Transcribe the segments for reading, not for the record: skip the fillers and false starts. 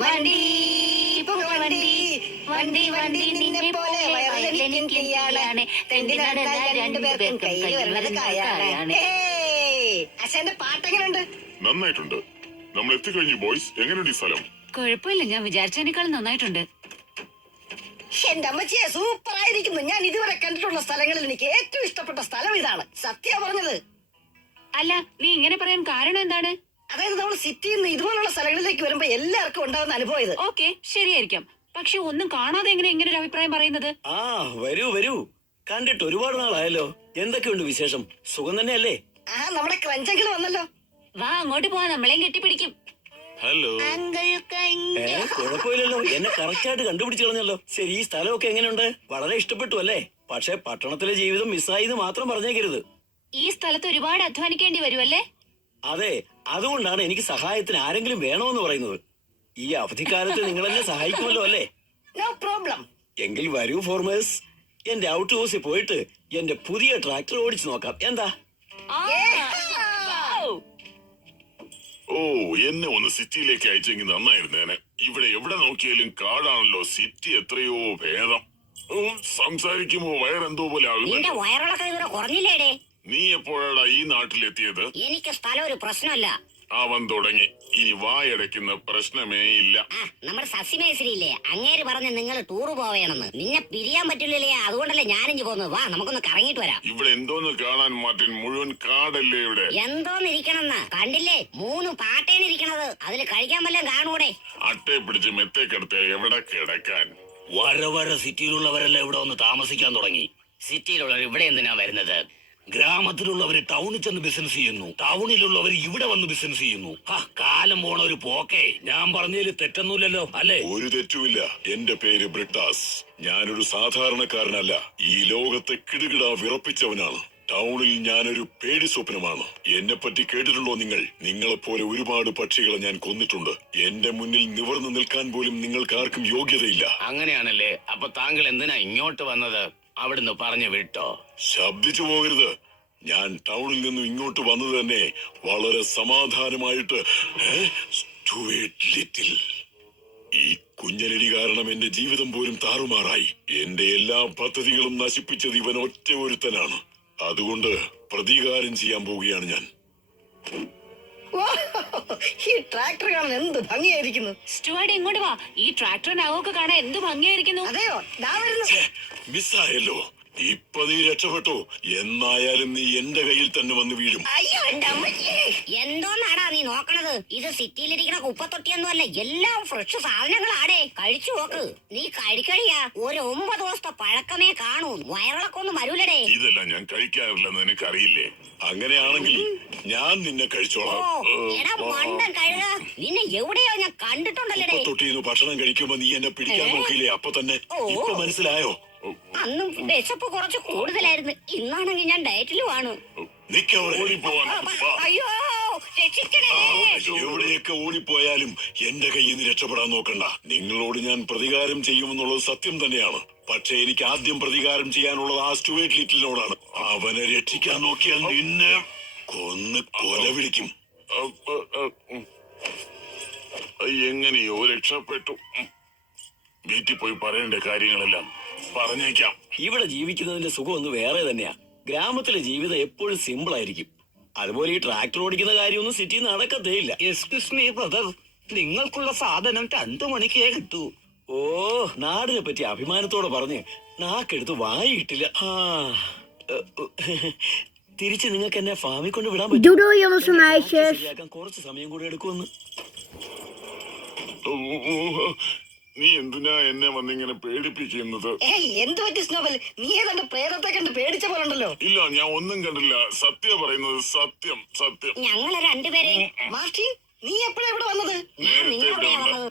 വണ്ടി വണ്ടി വണ്ടി വണ്ടി നിന്നെ പോലെ വയറിലെനിക്കാണ് തെണ്ടി നടന്നാൽ രണ്ടുപേർക്കും കയ്യിൽ വരുന്നത് കായാണ്. അച്ഛന്റെ പാട്ടെങ്ങനെയുണ്ട്? നന്നായിട്ടുണ്ട്. നമ്മൾ എത്തിക്കഴിഞ്ഞു ബോയ്സ്. എങ്ങനെയുണ്ട് ഈ സ്ഥലം? കുഴപ്പമില്ല, ഞാൻ വിചാരിച്ചതിനേക്കാളും നന്നായിട്ടുണ്ട്. എന്റെ അമ്മച്ചിയെ സൂപ്പർ ആയിരിക്കുന്നു. ഞാൻ ഇതുവരെ കണ്ടിട്ടുള്ള സ്ഥലങ്ങളിൽ എനിക്ക് ഏറ്റവും ഇഷ്ടപ്പെട്ട സ്ഥലം ഇതാണ്. സത്യം പറഞ്ഞത്. അല്ല, നീ ഇങ്ങനെ പറയാൻ കാരണം എന്താണ്? അതായത് നമ്മൾ സിറ്റിയിൽ നിന്ന് ഇതുപോലുള്ള സ്ഥലങ്ങളിലേക്ക് വരുമ്പോ എല്ലാവർക്കും ഉണ്ടാകുന്ന അനുഭവം ഇത്. ഓക്കെ, ശരിയായിരിക്കാം. പക്ഷെ ഒന്നും കാണാതെ എങ്ങനെ ഇങ്ങനെ ഒരു അഭിപ്രായം പറയുന്നത്? ആ വരൂ വരൂ, കണ്ടിട്ട് ഒരുപാട് നാളായല്ലോ. എന്തൊക്കെയുണ്ട് വിശേഷം? സുഖം തന്നെയല്ലേ? ആ, നമ്മുടെ ക്രഞ്ചെങ്കിലും വന്നല്ലോ. വാ, അങ്ങോട്ട് പോവാ, നമ്മളെയും കെട്ടിപ്പിടിക്കും. ഹലോ. കുഴപ്പമില്ലല്ലോ, എന്നെ കറക്റ്റ് ആയിട്ട് കണ്ടുപിടിച്ചു കളഞ്ഞല്ലോ. ശരി, ഈ സ്ഥലമൊക്കെ എങ്ങനെയുണ്ട്? വളരെ ഇഷ്ടപ്പെട്ടു അല്ലേ? പക്ഷെ പട്ടണത്തിലെ ജീവിതം മിസ്സായത് മാത്രം പറഞ്ഞേക്കരുത്. ഈ സ്ഥലത്ത് ഒരുപാട് അധ്വാനിക്കേണ്ടി വരുമല്ലേ? അതെ, അതുകൊണ്ടാണ് എനിക്ക് സഹായത്തിന് ആരെങ്കിലും വേണമെന്ന് പറയുന്നത്. ഈ അവധിക്കാലത്ത് നിങ്ങൾ എന്നെ സഹായിക്കുമല്ലോ അല്ലേ? No problem. എങ്കിൽ വരൂ ഫോർമേഴ്സ്, എന്റെ ഔട്ട് ഹൗസിൽ പോയിട്ട് എന്റെ പുതിയ ട്രാക്ടർ ഓടിച്ചു നോക്കാം. എന്താ? ഓ, എന്നെ ഒന്ന് സിറ്റിയിലേക്ക് അയച്ചെങ്കിൽ നന്നായിരുന്നേനെ. ഇവിടെ എവിടെ നോക്കിയാലും കാടാണല്ലോ. സിറ്റി എത്രയോ ഭേദം. സംസാരിക്കുമ്പോ വയറെന്തോ പോലെ നിന്റെ ആകും. വയറിളക്കം ഇതുവരെ കുറഞ്ഞില്ലേടേ? നീ എപ്പോഴാടാ ഈ നാട്ടിലെത്തിയത്? എനിക്ക് സ്ഥലം ഒരു പ്രശ്നമല്ല. അവൻ തുടങ്ങി. ഇനി വായടയ്ക്കുന്ന പ്രശ്നമേ ഇല്ല. നമ്മുടെ സസിമേശ്വരിയില്ലേ, അങ്ങേര് പറഞ്ഞ് നിങ്ങൾ ടൂറ് പോവേണമെന്ന്. നിന്നെ പിരിയാൻ പറ്റില്ലേ? അതുകൊണ്ടല്ലേ ഞാനിഞ്ഞു പോകുന്നത്. വാ, നമുക്കൊന്ന് കറങ്ങിട്ട് വരാം. ഇവിടെ എന്തോന്ന് കാണാൻ മാർട്ടിൻ? മുഴുവൻ കാടല്ലേ ഇവിടെ. എന്തോന്നിരിക്കണെന്ന് കണ്ടില്ലേ? 3 പാട്ടേനിരിക്കണത്. അതില് കഴിക്കാൻ വല്ലതും കാണൂടെ? അട്ടയെ പിടിച്ച് മെത്തേക്കെടുത്ത് എവിടെ കിടക്കാൻ? വര സിറ്റിയിലുള്ളവരെല്ലാം ഇവിടെ ഒന്ന് താമസിക്കാൻ തുടങ്ങി. സിറ്റിയിലുള്ളവർ ഇവിടെ എന്തിനാ വരുന്നത്? ഗ്രാമത്തിലുള്ളവര് ടൗണിൽ ചെന്ന് ബിസിനസ് ചെയ്യുന്നു, ടൗണിലുള്ളവർ ഇവിടെ വന്ന് ബിസിനസ് ചെയ്യുന്നു. കാലം പോണ ഒരു പോക്കേ. ഞാൻ പറഞ്ഞതിൽ തെറ്റൊന്നുമില്ലല്ലോ അല്ലേ? ഒരു തെറ്റുമില്ല. എന്റെ പേര് ബ്രിട്ടാസ്. ഞാനൊരു സാധാരണക്കാരനല്ല. ഈ ലോകത്തെ കിടുകിട വിറപ്പിച്ചവനാണ്. ടൗണിൽ ഞാനൊരു പേടി സ്വപ്നമാണ്. എന്നെ പറ്റി കേട്ടിട്ടുണ്ടോ നിങ്ങൾ? നിങ്ങളെപ്പോലെ ഒരുപാട് പക്ഷികളെ ഞാൻ കൊന്നിട്ടുണ്ട്. എന്റെ മുന്നിൽ നിവർന്നു നിൽക്കാൻ പോലും നിങ്ങൾക്ക് ആർക്കും യോഗ്യതയില്ല. അങ്ങനെയാണല്ലേ? അപ്പൊ താങ്കൾ എന്തിനാ ഇങ്ങോട്ട് വന്നത്? അവിടുന്ന് പറഞ്ഞു വിട്ടോ? ശബ്ദിച്ചു പോകരുത്. ഞാൻ ടൗണിൽ നിന്നും ഇങ്ങോട്ട് വന്നത് തന്നെ വളരെ സമാധാനമായിട്ട്. ഈ കുഞ്ഞനടി കാരണം എന്റെ ജീവിതം പോലും താറുമാറായി. എന്റെ എല്ലാ പദ്ധതികളും നശിപ്പിച്ചത് ഇവൻ ഒറ്റ ഒരുത്തനാണ്. അതുകൊണ്ട് പ്രതികാരം ചെയ്യാൻ പോവുകയാണ് ഞാൻ. ഈ ട്രാക്ടർ കാണാൻ എന്ത് ഭംഗിയായിരിക്കുന്നു. സ്റ്റുവാർഡ്, ഇങ്ങോട്ട് വാ. ഈ ട്രാക്ടറിനകമൊക്കെ കാണാൻ എന്ത് ഭംഗിയായിരിക്കുന്നു. അതെയോ? ദാ വരുന്നു. മിസ്സായല്ലോ. ഇപ്പൊ നീ രക്ഷപ്പെട്ടു. എന്നായാലും നീ എന്റെ കയ്യിൽ തന്നെ വന്ന് വീഴും. അയ്യോ, എന്റെ അമ്മച്ചി. എന്തോന്നാടാ നീ നോക്കണത്? ഇത് സിറ്റിയിലിരിക്കണ കുപ്പത്തൊട്ടിയൊന്നും അല്ല. എല്ലാം ഫ്രഷ് സാധനങ്ങളാടേ. കഴിച്ചു നോക്ക്. നീ കഴിക്കണിയാ. ഒരു 9 ദിവസത്തെ പഴക്കമേ കാണൂ. വയറിളക്കൊന്നും വരൂലടേ. ഇതെല്ലാം ഞാൻ കഴിക്കാറില്ലെന്ന് നിനക്കറിയില്ലേ? അങ്ങനെയാണെങ്കിൽ ഞാൻ നിന്നെ കഴിച്ചോളാം. എടാ മണ്ടൻ കഴുക, നിന്നെ എവിടെയോ ഞാൻ കണ്ടിട്ടുണ്ടല്ലേ? തൊട്ടിന്ന് ഭക്ഷണം കഴിക്കുമ്പോ നീ എന്നെ പിടിക്കാൻ നോക്കിയില്ലേ? അപ്പൊ തന്നെ ഇപ്പൊ മനസ്സിലായോ? അന്നും വിശപ്പ് കുറച്ച് കൂടുതലായിരുന്നു. ഇന്നാണെങ്കിൽ ഞാൻ ഡയറ്റിലുമാണ്. അയ്യോ, രക്ഷിക്കണേ. എവിടെയൊക്കെ ഓടിപ്പോയാലും എന്റെ കയ്യിൽ നിന്ന് രക്ഷപ്പെടാൻ നോക്കണ്ട. നിങ്ങളോട് ഞാൻ പ്രതികാരം ചെയ്യുമെന്നുള്ളത് സത്യം തന്നെയാണ്. പക്ഷെ എനിക്ക് ആദ്യം പ്രതികാരം ചെയ്യാനുള്ളത് ആ സ്റ്റുവേർട്ട് ലിറ്റിലിനോടാണ്. അവനെ രക്ഷിക്കാൻ നോക്കിയാൽ നിന്നെ കൊന്ന് കൊല വിളിക്കും. എങ്ങനെയോ രക്ഷപ്പെട്ടു. വീട്ടിൽ പോയി പറയേണ്ട കാര്യങ്ങളെല്ലാം പറഞ്ഞേക്കാം. ഇവിടെ ജീവിക്കുന്നതിന്റെ സുഖം ഒന്ന് വേറെ തന്നെയാ. ഗ്രാമത്തിലെ ജീവിതം എപ്പോഴും സിമ്പിൾ ആയിരിക്കും. അതുപോലെ ഈ ട്രാക്ടർ ഓടിക്കുന്ന കാര്യമൊന്നും സിറ്റി നടക്കത്തേ ഇല്ല. എക്സ്ക്യൂസ് മീ ബ്രദർ, നിങ്ങൾക്കുള്ള സാധനം 2 മണിക്കേ കിട്ടൂ. ഓ, നാടിനെ പറ്റി അഭിമാനത്തോടെ പറഞ്ഞ് നാക്കെടുത്ത് വായിട്ടില്ല. തിരിച്ച് നിങ്ങൾക്ക് എന്നെ ഫാമിൽ കൊണ്ട് വിടാൻ പറ്റും. ശരിയാക്കാൻ കുറച്ച് സമയം കൂടി എടുക്കുമെന്ന്. നീ എന്തിനാ എന്നെ വന്നിങ്ങനെ പേടിപ്പിക്കുന്നത്? എന്ത് പറ്റി സ്നോബൽ? നീ ഏതാണ്ട് പ്രേതത്തെ കണ്ട് പേടിച്ച പോലുണ്ടല്ലോ. ഇല്ല, ഞാൻ ഒന്നും കണ്ടില്ല. സത്യം പറയുന്നത് സത്യം സത്യം. ഞങ്ങളെ രണ്ടുപേരെ. മാർട്ടിൻ, നീ എപ്പോഴാ ഇവിടെ വന്നത്? ഞാൻ നിങ്ങളുടെ വന്നത്.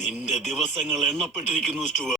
നിന്റെ ദിവസങ്ങൾ എണ്ണപ്പെട്ടിരിക്കുന്നു സ്റ്റുവർട്ട്.